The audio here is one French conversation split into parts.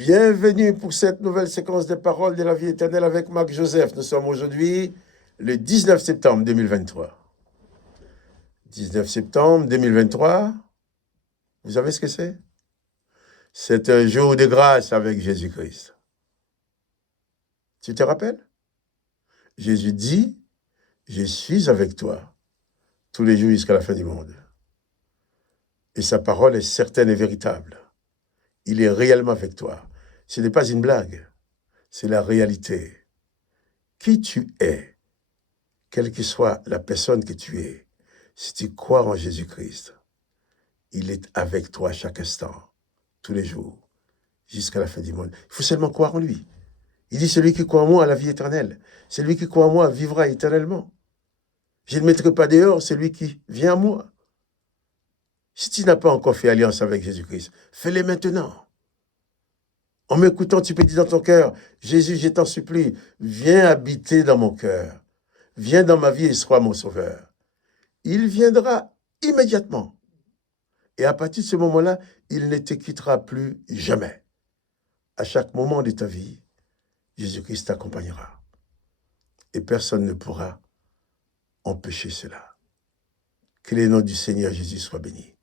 Bienvenue pour cette nouvelle séquence des paroles de la vie éternelle avec Marc Joseph. Nous sommes aujourd'hui le 19 septembre 2023. 19 septembre 2023, vous savez ce que c'est? C'est un jour de grâce avec Jésus-Christ. Tu te rappelles? Jésus dit, je suis avec toi tous les jours jusqu'à la fin du monde. Et sa parole est certaine et véritable. Il est réellement avec toi. Ce n'est pas une blague, c'est la réalité. Qui tu es, quelle que soit la personne que tu es, si tu crois en Jésus-Christ, il est avec toi à chaque instant, tous les jours, jusqu'à la fin du monde. Il faut seulement croire en lui. Il dit, celui qui croit en moi a la vie éternelle. Celui qui croit en moi vivra éternellement. Je ne mettrai pas dehors celui qui vient à moi. Si tu n'as pas encore fait alliance avec Jésus-Christ, fais-le maintenant. En m'écoutant, tu peux dire dans ton cœur, Jésus, je t'en supplie, viens habiter dans mon cœur. Viens dans ma vie et sois mon sauveur. Il viendra immédiatement. Et à partir de ce moment-là, il ne te quittera plus jamais. À chaque moment de ta vie, Jésus-Christ t'accompagnera. Et personne ne pourra empêcher cela. Que le nom du Seigneur Jésus soit béni.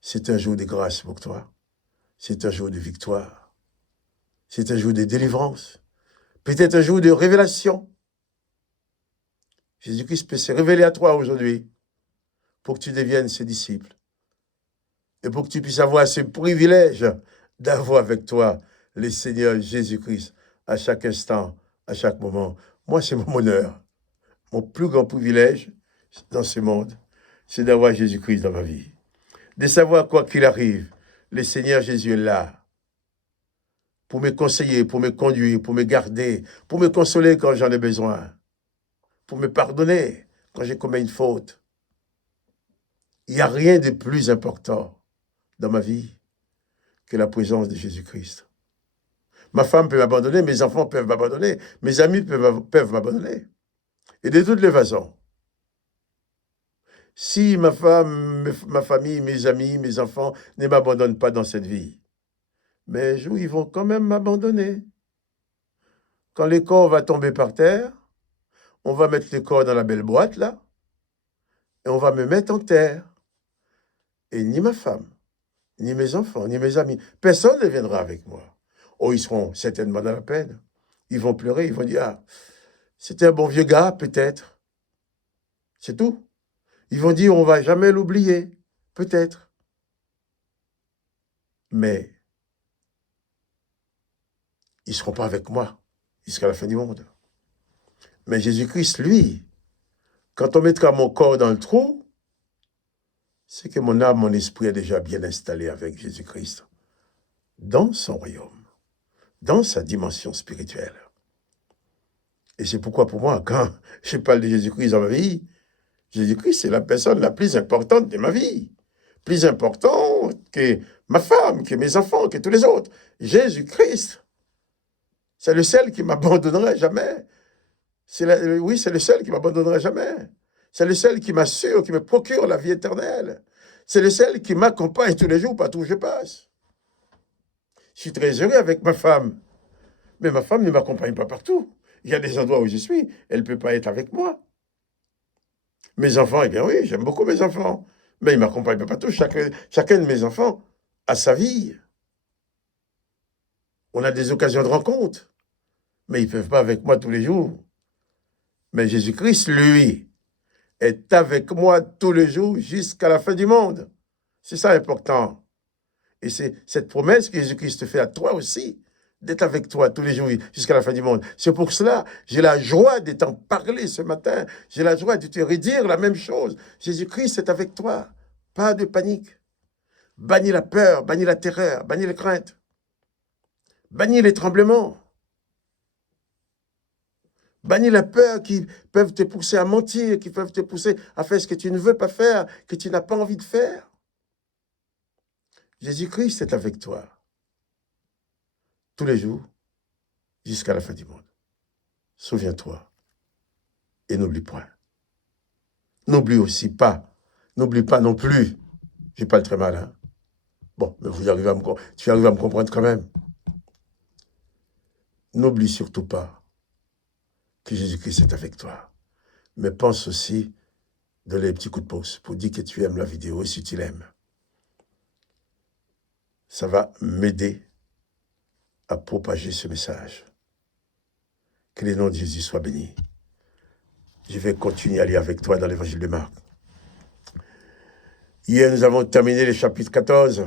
C'est un jour de grâce pour toi. C'est un jour de victoire. C'est un jour de délivrance. Peut-être un jour de révélation. Jésus-Christ peut se révéler à toi aujourd'hui pour que tu deviennes ses disciples. Et pour que tu puisses avoir ce privilège d'avoir avec toi le Seigneur Jésus-Christ à chaque instant, à chaque moment. Moi, c'est mon honneur. Mon plus grand privilège dans ce monde, c'est d'avoir Jésus-Christ dans ma vie. De savoir quoi qu'il arrive, le Seigneur Jésus est là pour me conseiller, pour me conduire, pour me garder, pour me consoler quand j'en ai besoin, pour me pardonner quand j'ai commis une faute. Il n'y a rien de plus important dans ma vie que la présence de Jésus-Christ. Ma femme peut m'abandonner, mes enfants peuvent m'abandonner, mes amis peuvent m'abandonner. Et de toutes les façons, si ma femme, ma famille, mes amis, mes enfants ne m'abandonnent pas dans cette vie, mais un jour, ils vont quand même m'abandonner. Quand le corps va tomber par terre, on va mettre le corps dans la belle boîte, là, et on va me mettre en terre. Et ni ma femme, ni mes enfants, ni mes amis, personne ne viendra avec moi. Oh, ils seront certainement dans la peine. Ils vont pleurer, ils vont dire, ah, c'était un bon vieux gars, peut-être. C'est tout. Ils vont dire, on ne va jamais l'oublier, peut-être. Mais ils ne seront pas avec moi jusqu'à la fin du monde. Mais Jésus-Christ, lui, quand on mettra mon corps dans le trou, c'est que mon âme, mon esprit est déjà bien installé avec Jésus-Christ dans son royaume, dans sa dimension spirituelle. Et c'est pourquoi pour moi, quand je parle de Jésus-Christ dans ma vie, Jésus-Christ, c'est la personne la plus importante de ma vie. Plus importante que ma femme, que mes enfants, que tous les autres. Jésus-Christ, c'est le seul qui m'abandonnera jamais. Oui, c'est le seul qui m'abandonnera jamais. C'est le seul qui m'assure, qui me procure la vie éternelle. C'est le seul qui m'accompagne tous les jours partout où je passe. Je suis très heureux avec ma femme. Mais ma femme ne m'accompagne pas partout. Il y a des endroits où je suis, elle ne peut pas être avec moi. Mes enfants, eh bien oui, j'aime beaucoup mes enfants. Mais ils ne m'accompagnent pas partout. Chacun de mes enfants a sa vie. On a des occasions de rencontre. Mais ils ne peuvent pas avec moi tous les jours. Mais Jésus-Christ, lui, est avec moi tous les jours jusqu'à la fin du monde. C'est ça important. Et c'est cette promesse que Jésus-Christ te fait à toi aussi, d'être avec toi tous les jours jusqu'à la fin du monde. C'est pour cela, j'ai la joie de t'en parler ce matin. J'ai la joie de te redire la même chose. Jésus-Christ est avec toi. Pas de panique. Bannis la peur, bannis la terreur, bannis les craintes. Bannis les tremblements. Bannis la peur qui peuvent te pousser à mentir, qui peuvent te pousser à faire ce que tu ne veux pas faire, que tu n'as pas envie de faire. Jésus-Christ est avec toi tous les jours jusqu'à la fin du monde. Souviens-toi et n'oublie point. N'oublie pas non plus, je parle très mal, hein? Bon, mais tu arrives à me comprendre quand même. N'oublie surtout pas que Jésus-Christ est avec toi. Mais pense aussi donner les petits coups de pouce pour dire que tu aimes la vidéo et si tu l'aimes. Ça va m'aider à propager ce message. Que le nom de Jésus soit béni. Je vais continuer à lire avec toi dans l'évangile de Marc. Hier, nous avons terminé le chapitre 14.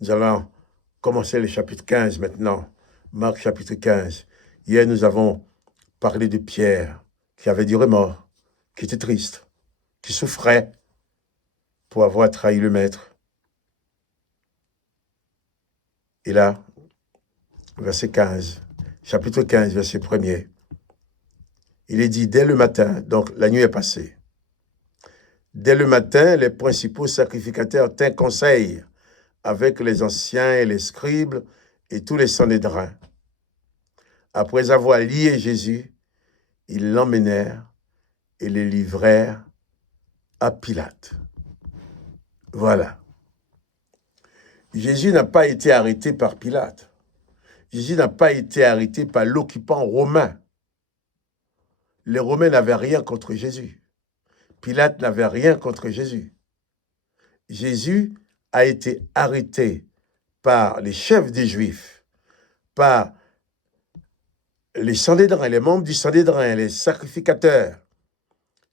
Nous allons commencer le chapitre 15 maintenant. Marc chapitre 15. Hier, nous avons parlé de Pierre, qui avait du remords, qui était triste, qui souffrait pour avoir trahi le maître. Et là, verset 15, chapitre 15, verset 1er, il est dit, dès le matin, donc la nuit est passée, dès le matin, les principaux sacrificateurs tinrent conseil avec les anciens et les scribes et tous les Sanhédrins. Après avoir lié Jésus, ils l'emmenèrent et le livrèrent à Pilate. Voilà. Jésus n'a pas été arrêté par Pilate. Jésus n'a pas été arrêté par l'occupant romain. Les Romains n'avaient rien contre Jésus. Pilate n'avait rien contre Jésus. Jésus a été arrêté par les chefs des Juifs, par les Sanhédrins, les membres du Sanhédrin, les sacrificateurs,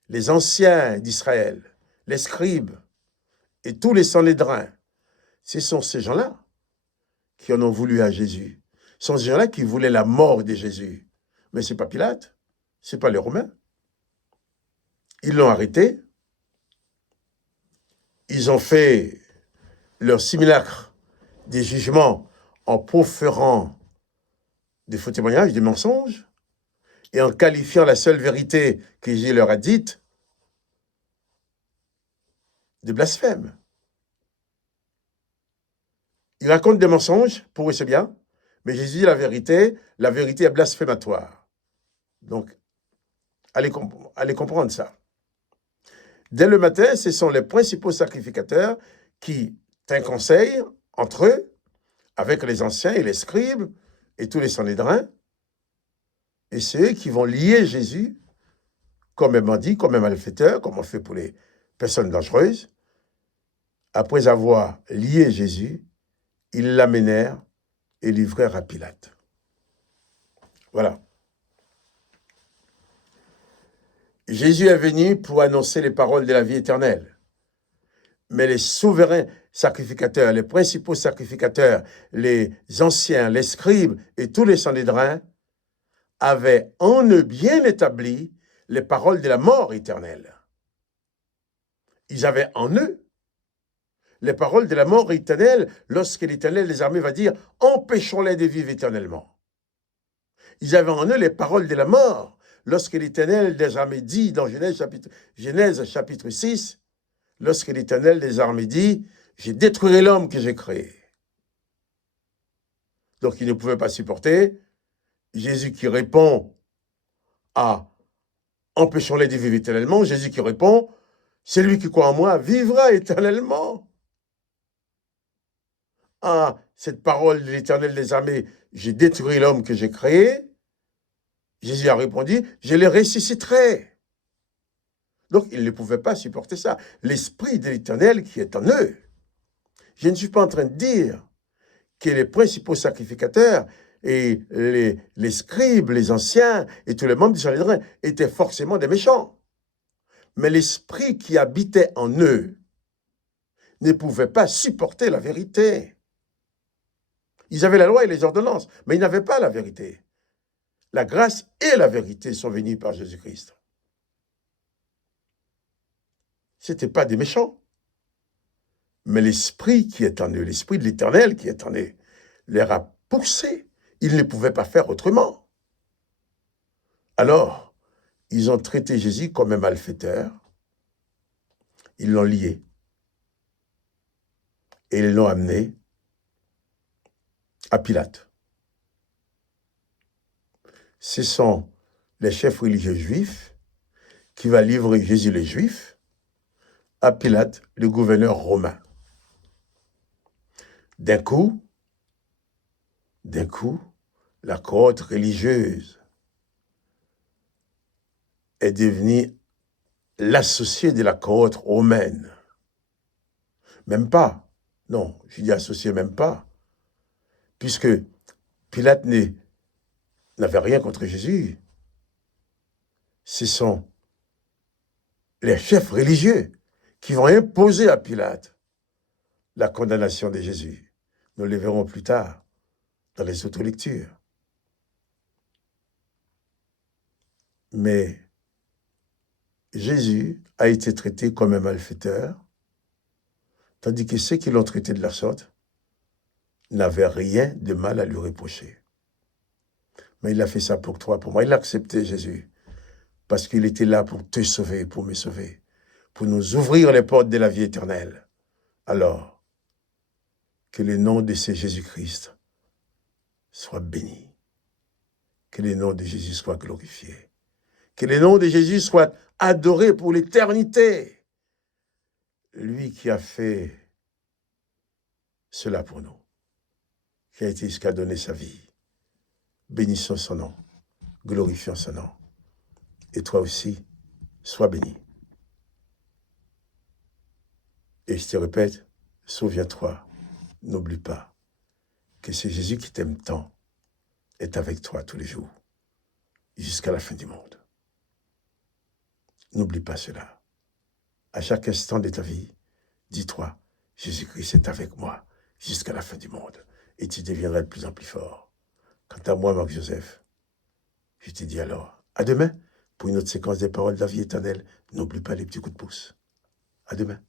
les anciens d'Israël, les scribes et tous les Sanhédrins. Ce sont ces gens-là qui en ont voulu à Jésus. Ce sont ces gens-là qui voulaient la mort de Jésus. Mais ce n'est pas Pilate, ce n'est pas les Romains. Ils l'ont arrêté. Ils ont fait leur simulacre des jugements en proférant des faux témoignages, des mensonges, et en qualifiant la seule vérité que Jésus leur a dite de blasphème. Ils racontent des mensonges, pour eux c'est bien, mais Jésus dit la vérité est blasphématoire. Donc, allez comprendre ça. Dès le matin, ce sont les principaux sacrificateurs qui tinrent conseil entre eux, avec les anciens et les scribes et tous les Sanhédrins, et c'est eux qui vont lier Jésus comme un bandit, comme un malfaiteur, comme on fait pour les personnes dangereuses. Après avoir lié Jésus, ils l'amenèrent et livrèrent à Pilate. Voilà. Jésus est venu pour annoncer les paroles de la vie éternelle. Mais les souverains sacrificateurs, les principaux sacrificateurs, les anciens, les scribes et tous les Sanhédrins avaient en eux bien établi les paroles de la mort éternelle. Ils avaient en eux les paroles de la mort éternelle lorsque l'Éternel des armées va dire « Empêchons-les de vivre éternellement ». Ils avaient en eux les paroles de la mort lorsque l'Éternel des armées dit dans Genèse chapitre 6, lorsque l'Éternel des armées dit « Je détruirai l'homme que j'ai créé ». Donc, ils ne pouvaient pas supporter Jésus qui répond à « Empêchons-les de vivre éternellement », Jésus qui répond « Celui qui croit en moi vivra éternellement ». À cette parole de l'Éternel des armées, « J'ai détruit l'homme que j'ai créé », Jésus a répondu « Je les ressusciterai ». Donc, ils ne pouvaient pas supporter ça. L'Esprit de l'Éternel qui est en eux. Je ne suis pas en train de dire que les principaux sacrificateurs et les scribes, les anciens et tous les membres du Sanhédrin étaient forcément des méchants. Mais l'Esprit qui habitait en eux ne pouvait pas supporter la vérité. Ils avaient la loi et les ordonnances, mais ils n'avaient pas la vérité. La grâce et la vérité sont venues par Jésus-Christ. Ce n'étaient pas des méchants. Mais l'Esprit qui est en eux, l'Esprit de l'Éternel qui est en eux, leur a poussé. Ils ne pouvaient pas faire autrement. Alors, ils ont traité Jésus comme un malfaiteur. Ils l'ont lié. Et ils l'ont amené à Pilate. Ce sont les chefs religieux juifs qui vont livrer Jésus les Juifs à Pilate, le gouverneur romain. D'un coup, la cohorte religieuse est devenue l'associé de la cohorte romaine. Même pas. Non, je dis associé même pas. Puisque Pilate n'avait rien contre Jésus. Ce sont les chefs religieux qui vont imposer à Pilate la condamnation de Jésus. Nous le verrons plus tard dans les autres lectures. Mais Jésus a été traité comme un malfaiteur, tandis que ceux qui l'ont traité de la sorte n'avaient rien de mal à lui reprocher. Mais il a fait ça pour toi, pour moi. Il a accepté Jésus, parce qu'il était là pour te sauver, pour me sauver, pour nous ouvrir les portes de la vie éternelle. Alors, que le nom de ce Jésus-Christ soit béni. Que le nom de Jésus soit glorifié. Que le nom de Jésus soit adoré pour l'éternité. Lui qui a fait cela pour nous, qui a été jusqu'à donner sa vie. Bénissons son nom, glorifions son nom. Et toi aussi, sois béni. Et je te répète, souviens-toi, n'oublie pas que c'est Jésus qui t'aime tant est avec toi tous les jours, jusqu'à la fin du monde. N'oublie pas cela. À chaque instant de ta vie, dis-toi, Jésus-Christ est avec moi jusqu'à la fin du monde. Et tu deviendras de plus en plus fort. Quant à moi, Marc Joseph, je te dis alors, à demain, pour une autre séquence des paroles de la vie éternelle. N'oublie pas les petits coups de pouce. À demain.